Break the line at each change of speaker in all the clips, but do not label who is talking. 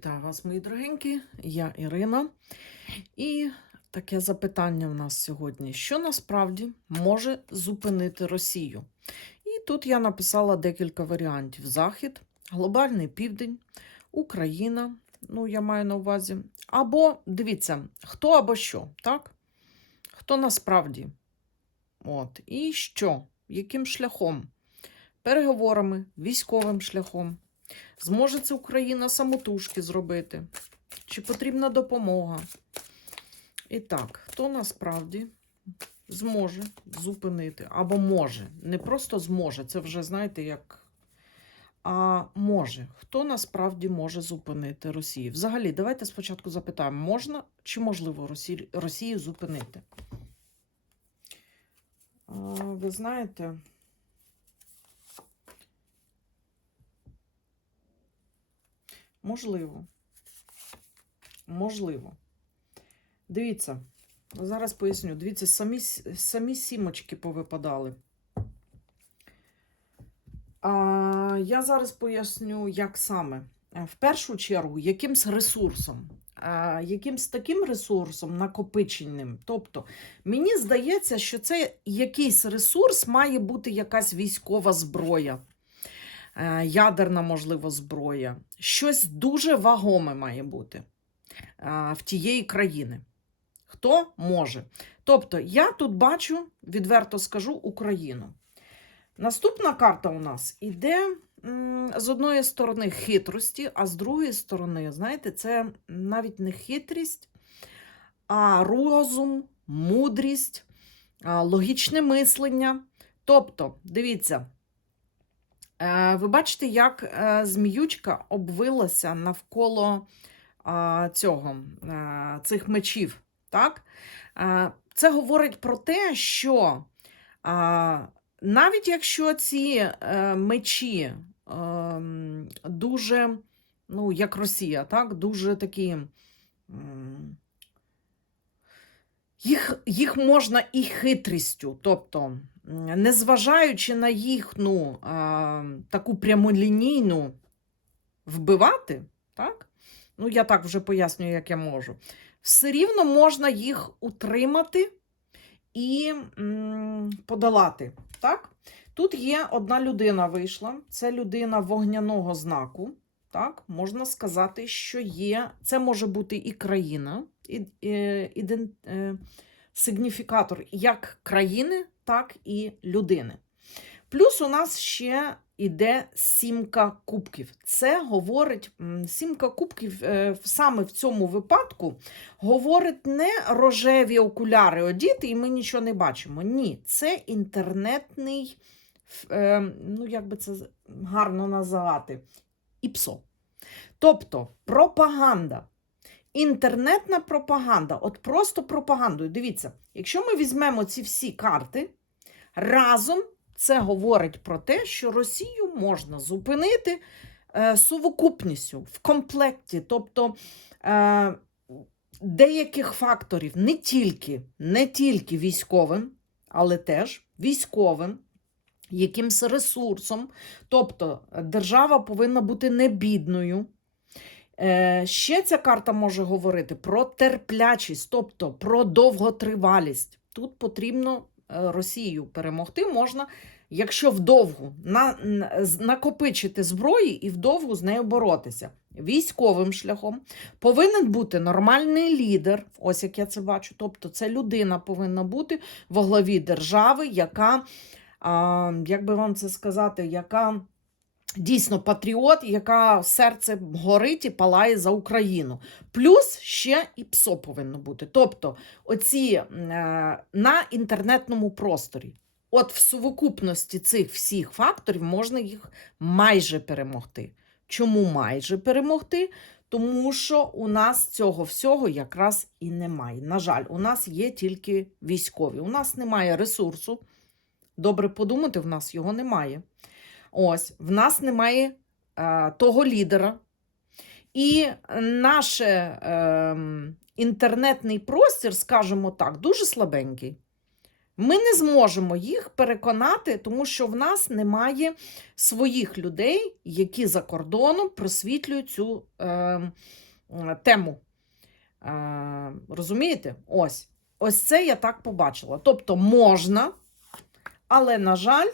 Вітаю вас, мої дорогенькі, я Ірина. І таке запитання в нас сьогодні: що насправді може зупинити Росію? І тут я написала декілька варіантів: Захід, глобальний південь, Україна. Ну, я маю на увазі. Або дивіться, хто або що, так? Хто насправді? От. І що? Яким шляхом? Переговорами, військовим шляхом. Зможе це Україна самотужки зробити? Чи потрібна допомога? І так, хто насправді зможе зупинити? Або може. Не просто зможе, це вже, знаєте, як. А може, хто насправді може зупинити Росію? Взагалі, давайте спочатку запитаємо, можна чи можливо Росію, зупинити? Ви знаєте. Можливо. Можливо. Дивіться, зараз поясню. Дивіться, самі, самі сімочки повипадали. А, я зараз поясню, як саме. В першу чергу, якимсь ресурсом. А, якимсь таким ресурсом накопиченим. Тобто, мені здається, що це якийсь ресурс має бути якась військова зброя ядерна, можливо, зброя. Щось дуже вагоме має бути е, в тієї країни. Хто може? Тобто, я тут бачу, відверто скажу, Україну. Наступна карта у нас іде з одної сторони хитрості, а з другої сторони, знаєте, це навіть не хитрість, а розум, мудрість, логічне мислення. Тобто, дивіться, Е, Ви бачите, як е, зміючка обвилася навколо цього, е, цих мечів. Так? Е, Це говорить про те, що навіть якщо ці е, мечі ем, дуже, ну, як Росія, так, дуже такі. Їх, їх можна і хитрістю, тобто, незважаючи на їхню а, таку прямолінійну вбивати, так? Ну, я так вже пояснюю, як я можу. Все рівно можна їх утримати і м, подолати. Так? Тут є одна людина вийшла, це людина вогняного знаку. Так, можна сказати, що є. Це може бути і країна, і, і, е, сигніфікатор як країни, так і людини. Плюс у нас ще іде сімка кубків. Це говорить, сімка кубків е, саме в цьому випадку говорить не рожеві окуляри одіти, і ми нічого не бачимо. Ні, це інтернетний, е, ну як би це гарно називати, ІПСО. Тобто пропаганда. Інтернетна пропаганда, от просто пропагандою. Дивіться, якщо ми візьмемо ці всі карти, разом це говорить про те, що Росію можна зупинити е, сувокупністю в комплекті, тобто е, деяких факторів, не тільки, не тільки військовим, але теж військовим, якимсь ресурсом. Тобто держава повинна бути не бідною. Е, Ще ця карта може говорити про терплячість, тобто про довготривалість. Тут потрібно е, Росію перемогти можна, якщо вдовгу на, на- накопичити зброї і вдовгу з нею боротися. Військовим шляхом повинен бути нормальний лідер, ось як я це бачу. Тобто, це людина повинна бути во главі держави, яка, а, як би вам це сказати, яка дійсно патріот, яка серце горить і палає за Україну. Плюс ще і ПСО повинно бути. Тобто, оці е, на інтернетному просторі. От в сукупності цих всіх факторів можна їх майже перемогти. Чому майже перемогти? Тому що у нас цього всього якраз і немає. На жаль, у нас є тільки військові. У нас немає ресурсу. Добре подумати, в нас його немає. Ось, в нас немає е, того лідера. І наш е, інтернетний простір, скажімо так, дуже слабенький. Ми не зможемо їх переконати, тому що в нас немає своїх людей, які за кордоном просвітлюють цю е, тему. Е, розумієте? Ось. Ось це я так побачила. Тобто можна, але, на жаль,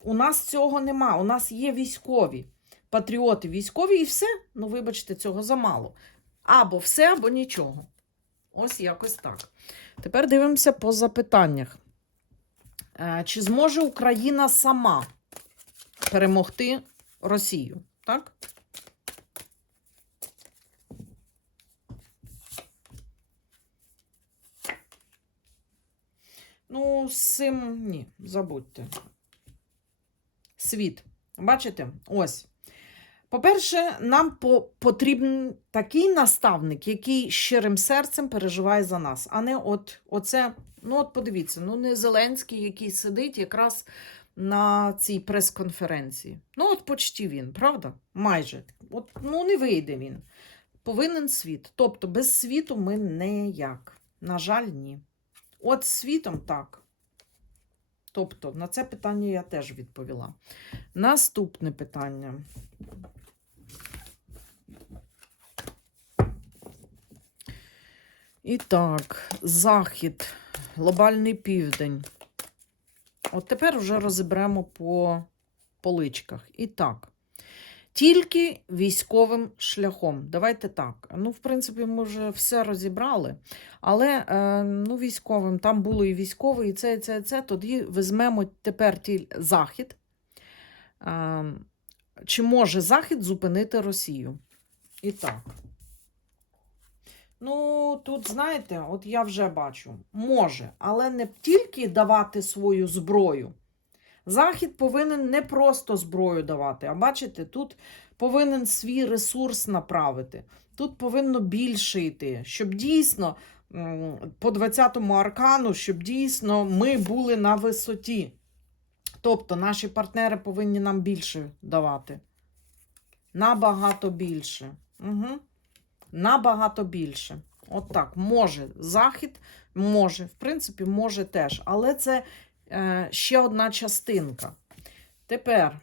у нас цього нема. У нас є військові, патріоти військові, і все. Ну, вибачте, цього замало. Або все, або нічого. Ось якось так. Тепер дивимося по запитаннях. Е, Чи зможе Україна сама перемогти Росію? Так? Ну, з цим ні, забудьте. Світ. Бачите? Ось. По-перше, нам потрібен такий наставник, який щирим серцем переживає за нас, а не от оце. Ну, от подивіться, ну не Зеленський, який сидить якраз на цій прес-конференції. Ну, от почті він, правда? Майже. От, ну, не вийде він. Повинен світ. Тобто, без світу ми ніяк. На жаль, ні. От світом так. Тобто, на це питання я теж відповіла. Наступне питання. І так, Захід, глобальний південь. От тепер вже розіберемо по поличках. І так, тільки військовим шляхом. Давайте так. Ну, в принципі, ми вже все розібрали. Але е, ну, військовим там було і військове, і це, і це, і це. Тоді візьмемо тепер ті Захід. Е, чи може Захід зупинити Росію? І так. Ну, тут, знаєте, от я вже бачу, може, але не тільки давати свою зброю. Захід повинен не просто зброю давати, а бачите, тут повинен свій ресурс направити. Тут повинно більше йти, щоб дійсно по 20-му аркану, щоб дійсно ми були на висоті. Тобто наші партнери повинні нам більше давати. Набагато більше. Угу. Набагато більше. От так, може. Захід може, в принципі, може теж. Але це ще одна частинка. Тепер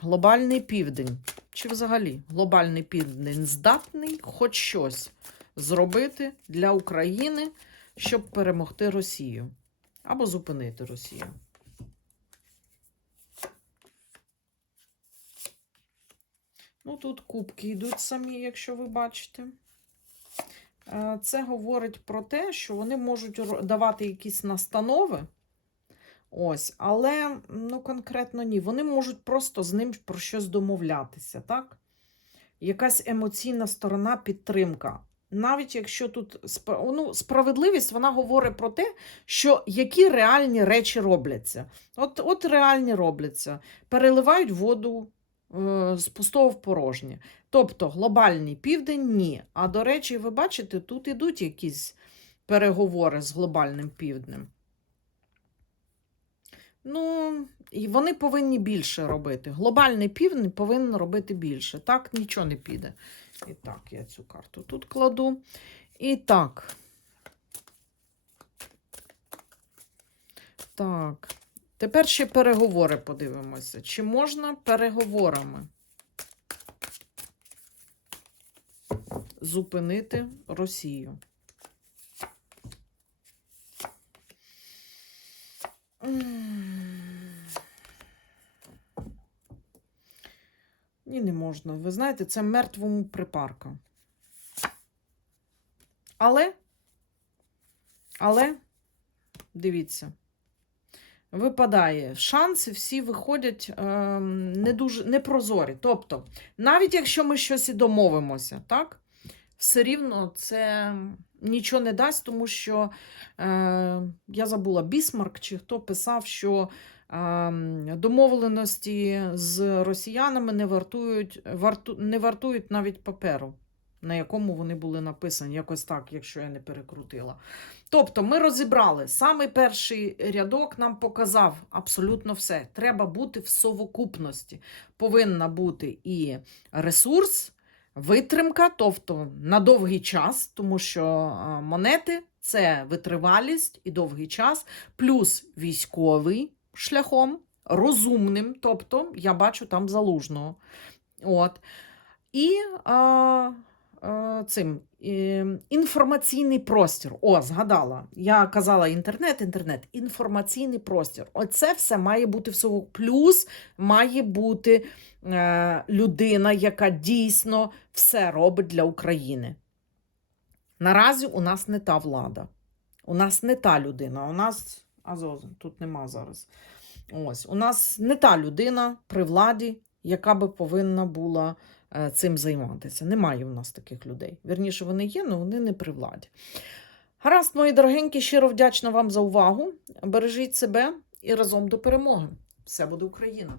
глобальний південь. Чи взагалі глобальний південь здатний хоч щось зробити для України, щоб перемогти Росію або зупинити Росію? Ну, тут кубки йдуть самі, якщо ви бачите. Е, Це говорить про те, що вони можуть давати якісь настанови. Ось, але ну, конкретно ні. Вони можуть просто з ним про щось домовлятися, так? Якась емоційна сторона підтримка. Навіть якщо тут ну, справедливість, вона говорить про те, що які реальні речі робляться. От, от реальні робляться. Переливають воду е, з пустого в порожнє. Тобто глобальний південь ні. А до речі, ви бачите, тут ідуть якісь переговори з глобальним півднем. Ну, і вони повинні більше робити. Глобальний південь повинен робити більше. Так нічого не піде. І так, я цю карту тут кладу. І так. Так. Тепер ще переговори подивимося. Чи можна переговорами зупинити Росію? Ні, не можна. Ви знаєте, це мертвому припарка. Але, але, дивіться, випадає, шанси всі виходять ем, не дуже непрозорі. Тобто, навіть якщо ми щось і домовимося, так, все рівно це нічого не дасть, тому що е, я забула Бісмарк, чи хто писав, що е, домовленості з росіянами не вартують, варту, не вартують навіть паперу, на якому вони були написані, якось так, якщо я не перекрутила. Тобто, ми розібрали. Самий перший рядок нам показав абсолютно все. Треба бути в совокупності. Повинна бути і ресурс, витримка, тобто на довгий час, тому що монети це витривалість і довгий час, плюс військовий шляхом, розумним, тобто я бачу там залужного. От. І а, а, цим е, інформаційний простір. О, згадала. Я казала інтернет, інтернет, інформаційний простір. Оце все має бути в всього. Плюс має бути е, людина, яка дійсно все робить для України. Наразі у нас не та влада. У нас не та людина. У нас Азов, тут нема зараз. Ось, у нас не та людина при владі, яка би повинна була цим займатися. Немає в нас таких людей. Вірніше, вони є, але вони не при владі. Гаразд, мої дорогенькі, щиро вдячна вам за увагу. Бережіть себе і разом до перемоги. Все буде Україна!